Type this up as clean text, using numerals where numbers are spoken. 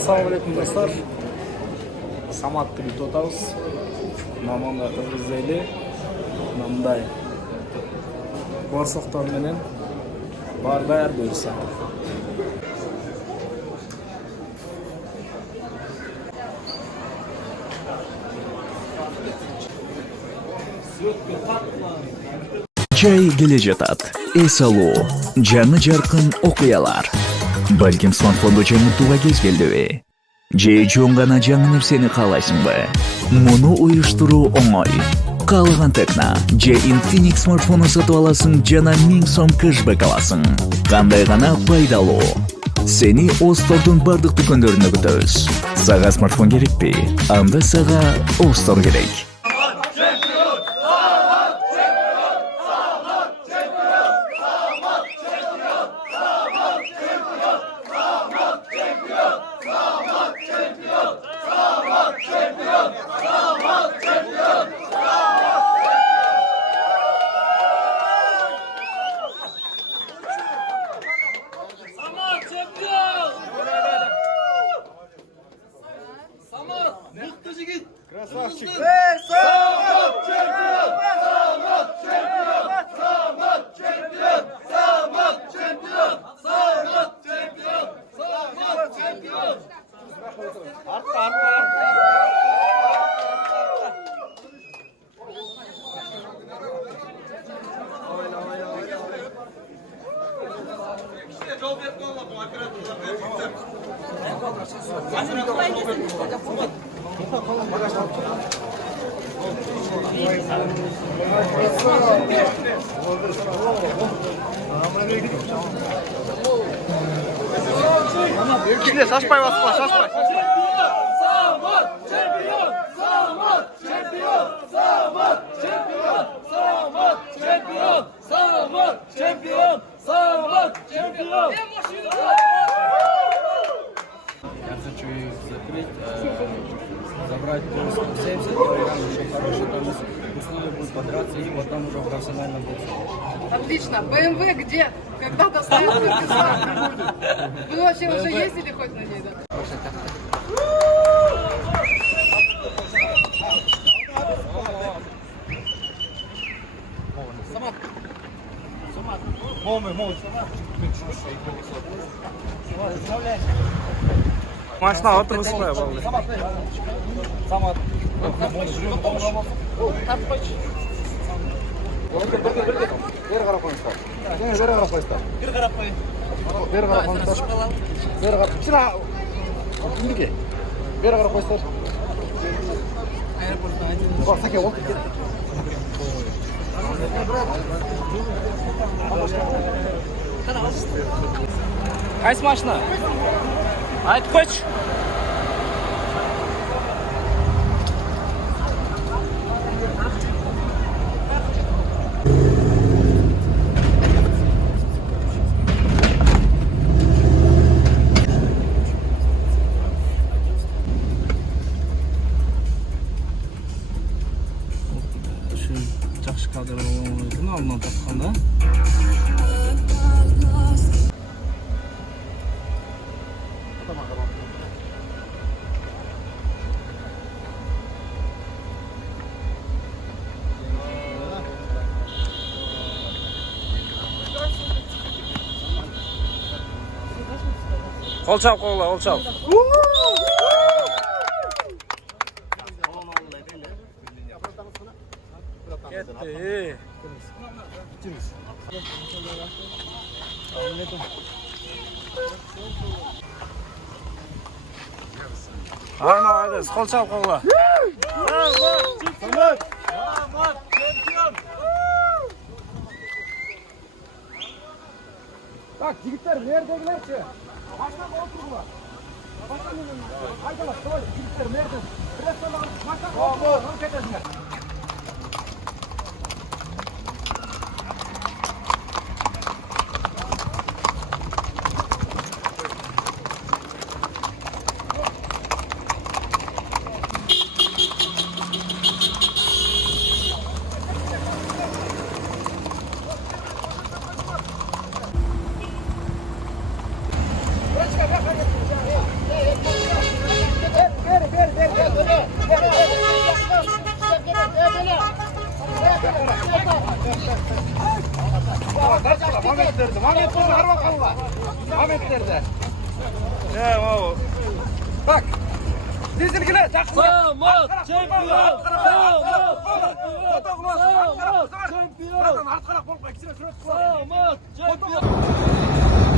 Assalomu alaykum do'stlar. Samatni bitib o'tamiz. Nomamda izlayli. Nomday borsoqdan menen bar bayar bo'lsa. Jay келе жатат. Эс алуу, жаңы жаркын окуялар. Балким смартфондо жаңы тууга кез келдиби? Же жөн гана жаңы нерсени каалайсыңбы? Муну уюштуруу оңой. Каалаган текна же Infinix смартфону сатып аласың жана 1000 сом кэшбэк аласың. Кандай гана пайдалуу. Сени Остордун бардык дүкөндөрүнө күтөбүз. Сага смартфон керекпи? Анда сага Остор керек. Красавчик! Самат чемпион! Самат чемпион! Самат чемпион! Самат чемпион! Самат чемпион! Самат чемпион! Артта. Şimdi saçmayı basma, saçmayı. Самат чемпион! Самат чемпион! Самат чемпион! Самат чемпион! Самат чемпион! Самат чемпион! Я хочу их закрыть, забрать 70 килограмм, еще хороший тонус. Условия будут подраться и потом уже профессионально будет. Отлично. БМВ где? Когда доставят Кыргызстан? Вы вообще уже ездили хоть на ней, да? Машина отырғызбай балды. Самат. Бері қарап қойыңыздар. Бері қарап қойыңыздар. Бері қарап қойыңыздар. Бері қарап. Сыра. Кімдіге? Бері қарап қойыңыздар. Бар, сәке, ол кет. Қайсы машина? Айтып қойшы. Жақсы кадр болған алдынан тапқанда. Қол чап, қол чап. Кетті. Арна, айдыз, қол чап, қолға. Самат чемпион! Так, жігіттер, мердегілерші. Машнаға отырғыла. Айдалап, солай, жігіттер, мерден. Машнаға отырғыла, кетесіңер. Tartışma. Mametlerdi. Mametlerdi. Har bakalım. Mametlerdi. Bak. Dizilgine. Samat çempiyon. Samat çempiyon. Artkana korkma. İkisine şuraya Samat çempiyon.